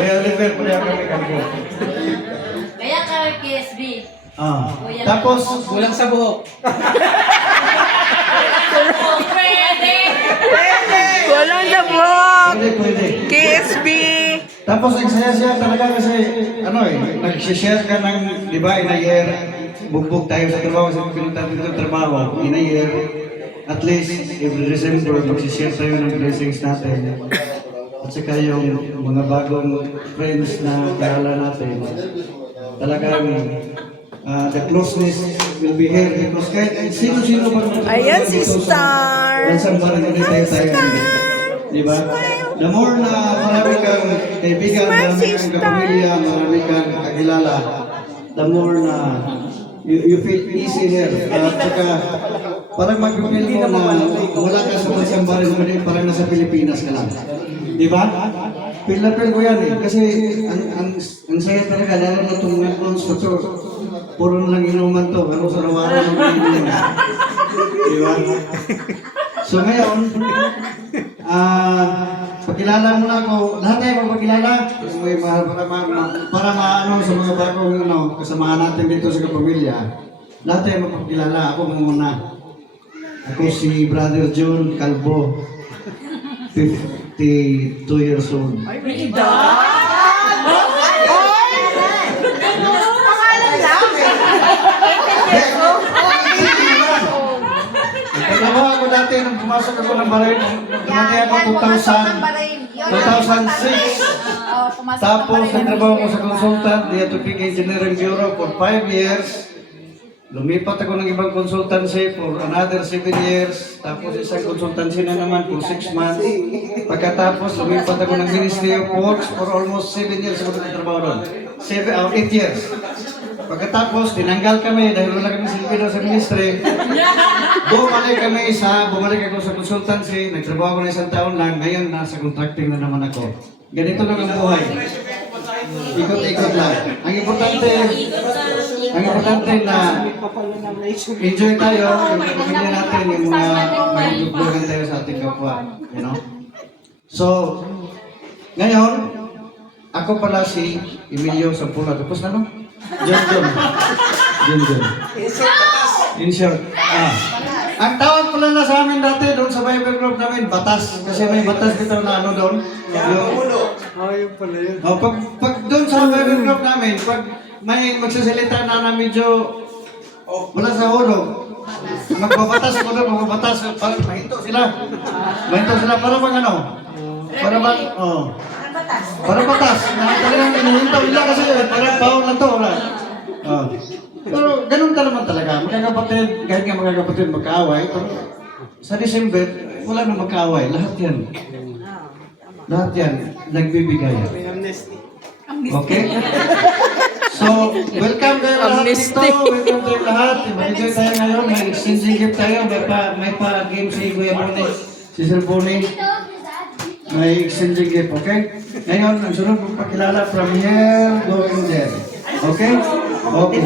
Kuya Oliver, pala kami kami. Kaya ka KSB. Tapos, Kulang sa buhok. Pwede! Walang dabog! pwede. KSB! Tapos, ang saya-saya talaga kasi, nag-share ka ng, di ba, in a year, bugbog tayo sa trabaho, sa pinunta dito trabaho, in a year, at least, every December, mag-share tayo ng blessings natin. At saka yung mga bagong friends na kilala natin, talagang the closeness will be here because kahit sino-sino ba Ayan si Star! Saan ba rin tayo di ba? The more na marami kang kaibigan, marami kang kapamilya, marami kang kakilala, the more na you feel easy here. At saka parang mag-feel mo na wala ka sa bansang barin, parang nasa Pilipinas ka lang. Di ba? Feel na feel ko yan eh. Kasi ang saya talaga, lalo na itong mga constructor. Puro na lang inuman to, pero sa rawanan ng inuman. Di ba? So ngayon, pakilala mo na ako. Lahat tayo magpakilala. Para maano sa mga bagong kasamahan natin dito sa kapamilya. Lahat tayo magpakilala. Ako muna. Ako si Brother John Calvo. 52 years old. Ay, may edad! Nagtrabaho ako dati nung pumasok ako ng Bahrain. Dumatay ako 2006. Tapos nagtrabaho ako sa consultant, the Atopic Engineering Bureau for 5 years. Lumipat ako ng ibang consultancy for another 7 years. Tapos isang consultancy na naman for 6 months. Pagkatapos lumipat ako ng Ministry of Works for almost 7 years ako nagtrabaho doon. 8 years. Pagkatapos, tinanggal kami dahil wala kami silbido sa ministry. Bumalik ako sa consultancy, nagtrabaho ako na 1 taon lang, ngayon nasa contracting na naman ako. Ganito lang ang buhay. Ikot-ikot lang. Ang importante na enjoy tayo, yung pamilya natin, yung mga magduglugan tayo sa ating kapwa. You know? So, ngayon, ako pala si Emilio Sampula. Tapos na no? John. In short. Ang tawag pala na sa amin dati doon sa Bible group namin, batas. Kasi may batas dito na ano doon. Yung pala yun. Pag doon sa Bible group namin, pag may magsasalita na medyo wala sa ulo, magbabatas ko doon, magbabatas. Parang mahinto sila. Para bang ano? Para bang, para batas. Talagang inuhinto nila kasi parang bawal na to. Pero ganun ka naman talaga. Magkakapatid, kahit nga magkakapatid magkaaway, pero sa December, wala nang magkaaway. Lahat yan, nagbibigay. Okay? So, welcome kayo lahat dito. Welcome kayo lahat. Mag-enjoy tayo ngayon. May exchanging gift tayo. May pa-game si Kuya Boni. Si Sir Boni. May exchanging gift, okay? Ngayon, ang sunod kong pakilala from here going there. Okay? Okay.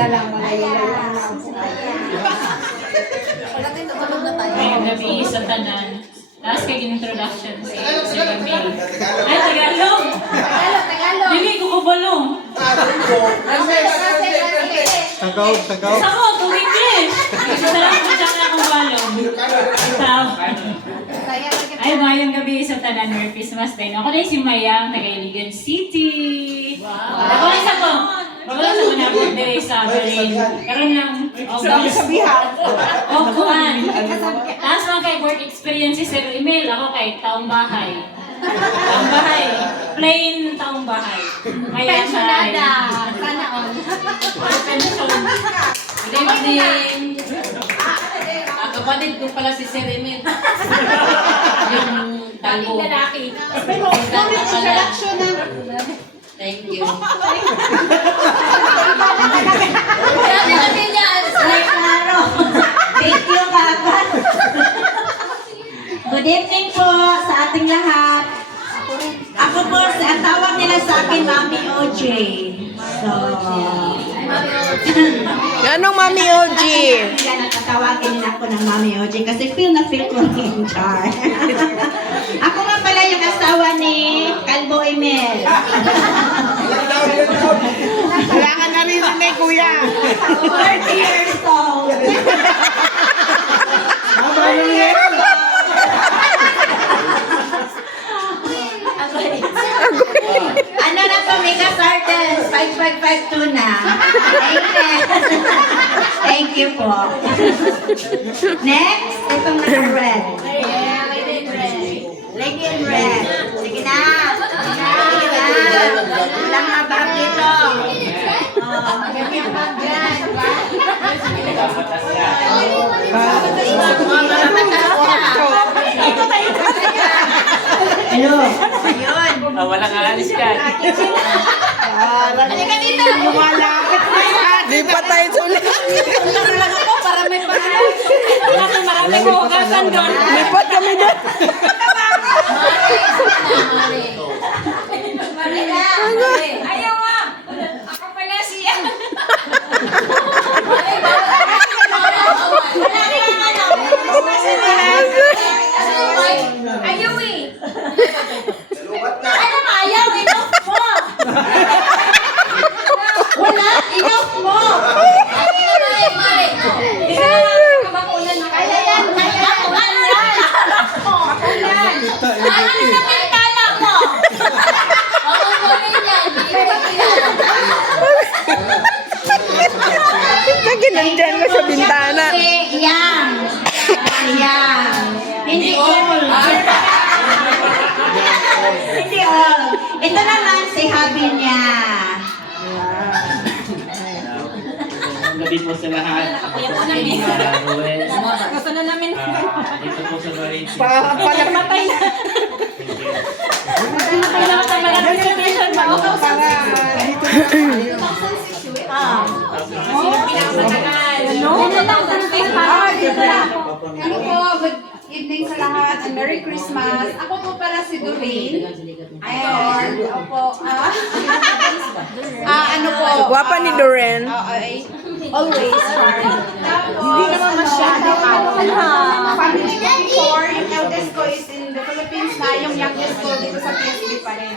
Ngayong gabi sa tanan. Tapos kay introduction si Camille. Ay, Tagalog! Dili ko kubalong. Tagaw. Sako, to English! Sarap ko siya na kung balong. Ay, mayong gabi sa tanan. Merry Christmas din. Ako na si Mayang, taga-Iligan City. Ako na sa ko. Wala sa mga birthday sa Bahrain. Karoon lang. Kuhan. Tapos lang kay work experience si Sir Emil. Ako kay taong bahay. Plain taong bahay. Pensionada. Sana all. Pension. Good evening. Kapatid ko pala si Sir Emil. Yung tago. Lalaki. Pero, introduction na. thank you. Grabe kami niya. Claro. Thank you, Kakat. Good evening po sa ating lahat. Ako po, ang tawag nila sa akin, Mami OJ. So, Anong Mami OG? tawagin nila ako ng Mami Oji kasi feel na feel ko rin, Char. Ako nga pala yung asawa ni Calvo Emel. Wala ka na rin na kuya. 30 years old. Ano na to, Mega Sardines? 5552 na. Amen. Thank you po. Next, itong naka-red. Lady in red. Sige na. Sige na. Ilang mabag dito. Maganda yung bag yan. Hello. Ayun. Walang alis ka. Halika dito. Lumalapit na yan. Di pa tayo sulit. Para may pangalan. Maraming hugasan doon. Lipat kami doon. Ayaw nga! Ako pala siya. Ayaw eh! Ano nga ayaw? Enough mo! Wala! Enough mo! Kaya yan! Kaya yan! Ano na pintala mo? Naginandyan mo sa bintana. Yang! Yang! Hindi all! Hindi all! Ito naman si hubby niya. Gabi po sa lahat. Kuya po ng bisa. Ruel. Gusto na namin. Dito po sa Valenci. Matay na. Matay na matay na presentation ba? Ano po, good evening sa lahat and Merry Christmas. Ako po pala si Doreen. Ayun, opo. Ano po? Gwapa ni Doren. Always. Hindi naman masyado. Family ko before, yung eldest ko is in the Philippines na, yung youngest ko dito sa PSB pa rin.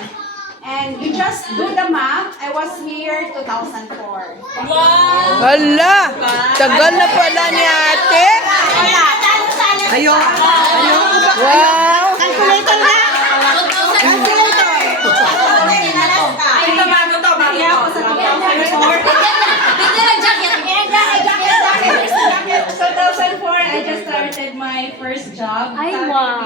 And you just do the math, I was here 2004. Hala! Tagal na pala ni ate. Ayun. Wow! Calculator na! Calculator! Ito bago to. Kaya ako sa 2004, I just started my first job. Ay, wow.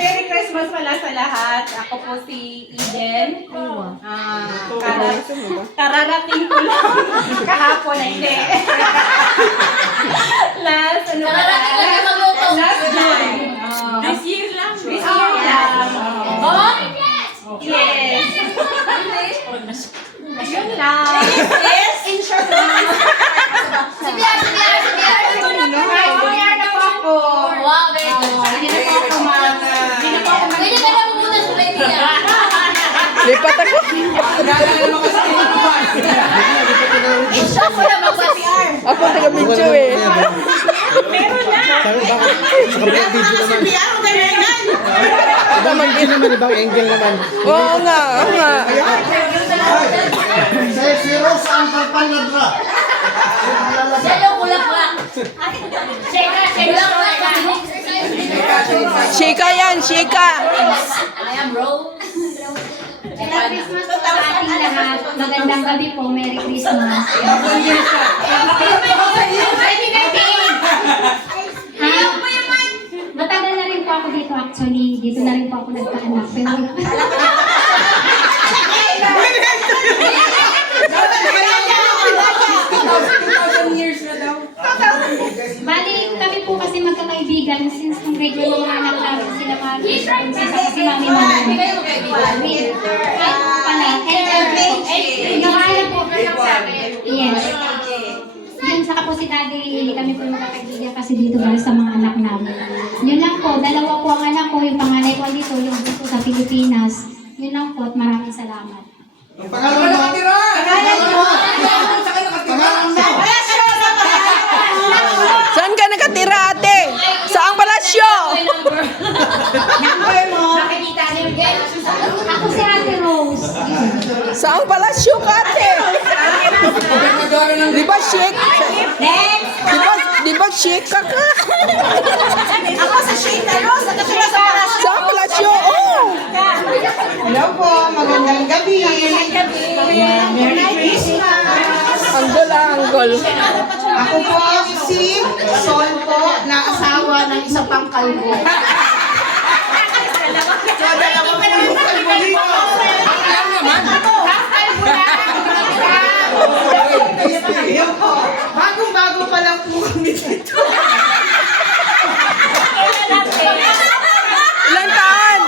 Merry Christmas pala sa lahat. Ako po si Eden. Kararating ko lang kahapon na hindi. Last June. This year lang. This year lang. Oh? Yes. Yun lang. In short lang. May OR na po ako. Hindi na po ako Lipat ako. Ako taga-video eh. Ibang angle naman, ibang angle naman. Oo nga, oo nga. Si Rose ang papanadra. Shika yan, shika. Christmas po sa ating lahat. Magandang gabi po. Merry Christmas. Matagal na rin po ako dito actually. Dito na rin po ako nagkaanak. Pero... Bali, kami po kasi magkakaibigan since nung grade 1 mga anak namin sila si Mami Mami. Kahit po pala. Nakahanap po. Yes. Yun saka po si Daddy, hindi kami po magkakaibigan kasi dito bala sa mga anak namin. Yun lang po, dalawa po ang anak ko, yung panganay ko dito, yung dito sa Pilipinas. Yun lang po at maraming salamat. Ang pangalan mo? Pangalan mo? Saan ka nakatira, ate? Saang palasyo? Number mo. Ako si Ate Rose. Saang palasyo ka, ate? Di ba chic? Di ba chic ka ka? Ako sa Sheikh Rose, nakatira sa Palasyo. Saang palasyo? Oh! Hello po, magandang gabi. Merry Christmas. Anggol, anggol. Ako po si Sol po, na asawa ng isa pang kalbo. Bagong-bago pa lang po kami dito. Ilang taon?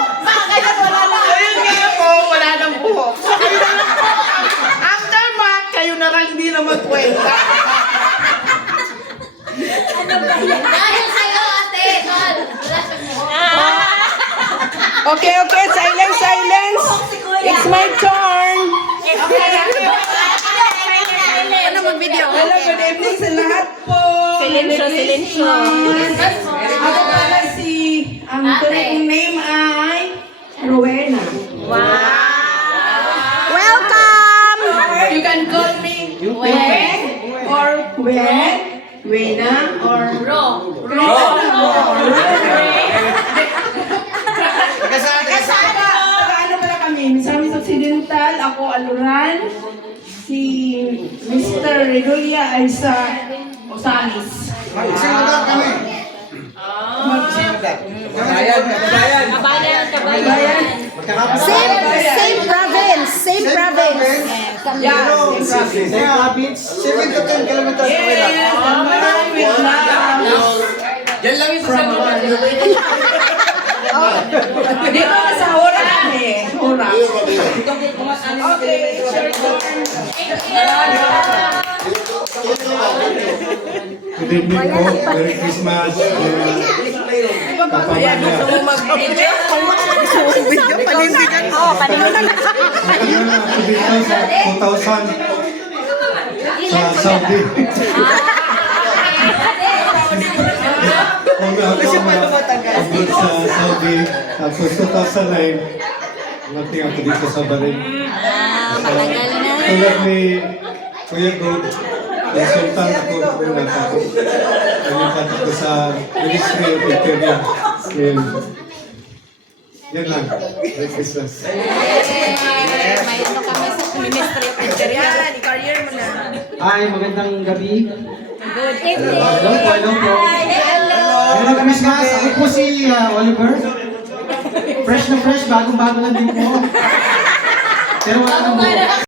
Ayun nga po, wala nang buhok. So, kayo na lang po. Aftermath, kayo na rin hindi na magkwenta. Dahil sa'yo, ate. Okay, okay. Silence, silence. It's my turn. Ano mag-video? Hello, good evening sa lahat po. Silensyo, silensyo. Ako pala si, ang tunay kong name ay Rowena. Welcome! You can call me Wen or Wen, Wena or Ro. Kasada! Ano pala kami? Misamis Occidental, ako Aluran. Si Mr. Redulia ay sa Osamis. Magsimulat kami. Bayan. Same province! Same province! Yeah. Province. 7 to 10 kilometers away lang. Malapit lang. Yan lang yung sasagot. Dito na sa Hora kami. Hora. Okay, sure. Good evening po. Merry Christmas. Kaya gusto mo mag-video? Kung gusto mo mag-video, panindigan. Dito sa 2,000 sa Saudi. Abroad sa Saudi. Tapos 2009, nating ako dito sa Bahrain. Tulad ni Kuya God, consultant ako una ako. Nalipat ako sa Ministry of Interior. Yan lang. Merry Christmas. May ano kami sa Ministry of Interior. Yan, i-career mo na. Hi, magandang gabi. Good evening. Hello po, hello po. Merry Christmas. Ako po si Oliver. Fresh na fresh, bagong-bago lang din po. Pero wala nang buhok.